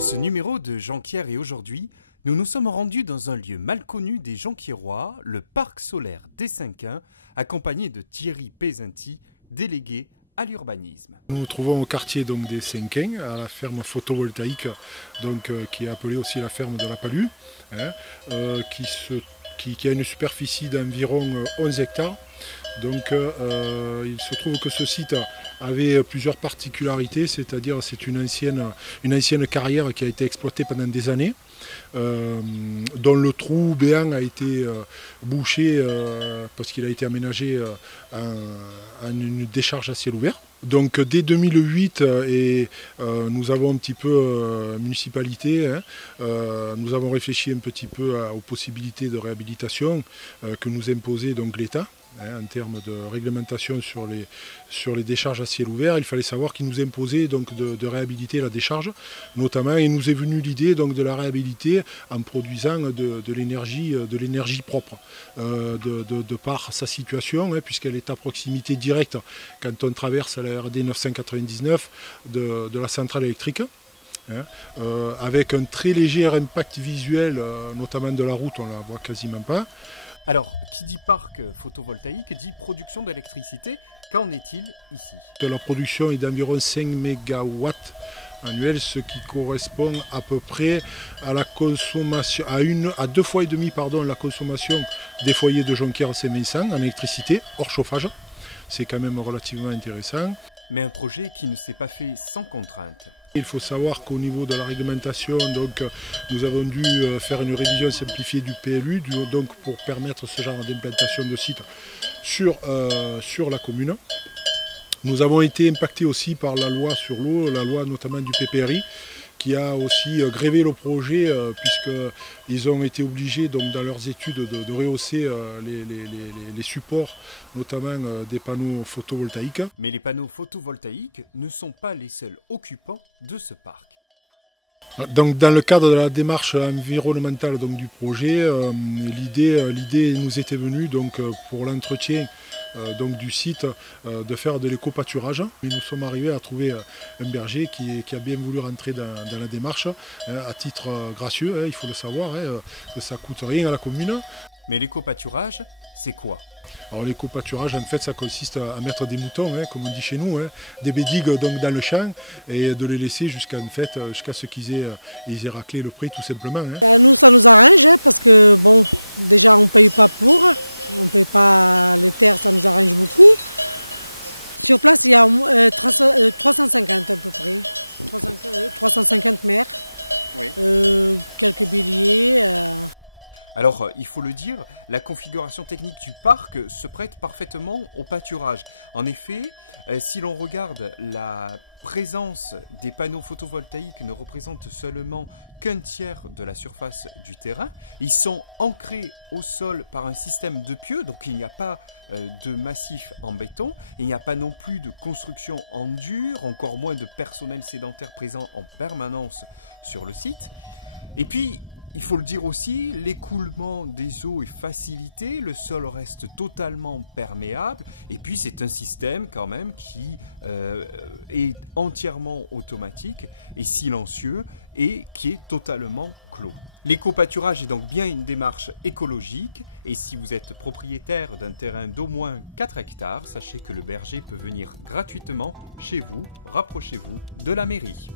Dans ce numéro de Jonquière et aujourd'hui, nous nous sommes rendus dans un lieu mal connu des Jonquiérois, le parc solaire des Cinquins, accompagné de Thierry Pesanti, délégué à l'urbanisme. Nous nous trouvons au quartier donc, des Cinquins, à la ferme photovoltaïque, qui est appelée aussi la ferme de la Palue, qui a une superficie d'environ 11 hectares. Donc il se trouve que ce site avait plusieurs particularités, c'est-à-dire c'est une ancienne carrière qui a été exploitée pendant des années, dont le trou béant a été bouché parce qu'il a été aménagé en une décharge à ciel ouvert. Donc dès 2008, nous avons un petit peu municipalité, nous avons réfléchi un petit peu aux possibilités de réhabilitation que nous imposait donc l'État. En termes de réglementation sur les décharges à ciel ouvert, il fallait savoir qu'il nous imposait donc de réhabiliter la décharge, notamment, et nous est venue l'idée donc de la réhabiliter en produisant de l'énergie propre, de par sa situation, puisqu'elle est à proximité directe quand on traverse la RD 999 de la centrale électrique. Avec un très léger impact visuel, notamment de la route, on ne la voit quasiment pas. Alors, qui dit parc photovoltaïque dit production d'électricité. Qu'en est-il ici? La production est d'environ 5 MW annuels, ce qui correspond à peu près à la consommation, à 2 fois et demi la consommation des foyers de Jonquière-Saint-Vincent en électricité, hors chauffage. C'est quand même relativement intéressant. Mais un projet qui ne s'est pas fait sans contrainte. Il faut savoir qu'au niveau de la réglementation, donc, nous avons dû faire une révision simplifiée du PLU donc, pour permettre ce genre d'implantation de site sur la commune. Nous avons été impactés aussi par la loi sur l'eau, la loi notamment du PPRI, qui a aussi grévé le projet puisqu'ils ont été obligés donc, dans leurs études de rehausser les supports, notamment des panneaux photovoltaïques. Mais les panneaux photovoltaïques ne sont pas les seuls occupants de ce parc. Donc, dans le cadre de la démarche environnementale donc, du projet, l'idée nous était venue donc, pour l'entretien du site de faire de l'éco-pâturage. Nous sommes arrivés à trouver un berger qui a bien voulu rentrer dans la démarche à titre gracieux, il faut le savoir, que ça ne coûte rien à la commune. Mais l'éco-pâturage, c'est quoi? Alors l'éco-pâturage, en fait, ça consiste à mettre des moutons, comme on dit chez nous, des bédigues donc, dans le champ et de les laisser jusqu'à ce qu'ils aient raclé le prix tout simplement. Nous, ça nous arrange parce que, bon, déjà on ne paye pas pour, on ne paye pas les terres, ça nous arrange beaucoup. Sur place, il y a 350 à peu près, 350 mères, oui. Quelques béliers. Alors, il faut le dire, la configuration technique du parc se prête parfaitement au pâturage. En effet, si l'on regarde la présence des panneaux photovoltaïques ne représente seulement qu'un tiers de la surface du terrain. Ils sont ancrés au sol par un système de pieux, donc il n'y a pas de massif en béton, il n'y a pas non plus de construction en dur, encore moins de personnel sédentaire présent en permanence sur le site. Et puis, il faut le dire aussi, l'écoulement des eaux est facilité, le sol reste totalement perméable, et puis c'est un système quand même qui est entièrement automatique et silencieux et qui est totalement clos. L'éco-pâturage est donc bien une démarche écologique, et si vous êtes propriétaire d'un terrain d'au moins 4 hectares, sachez que le berger peut venir gratuitement chez vous, rapprochez-vous de la mairie.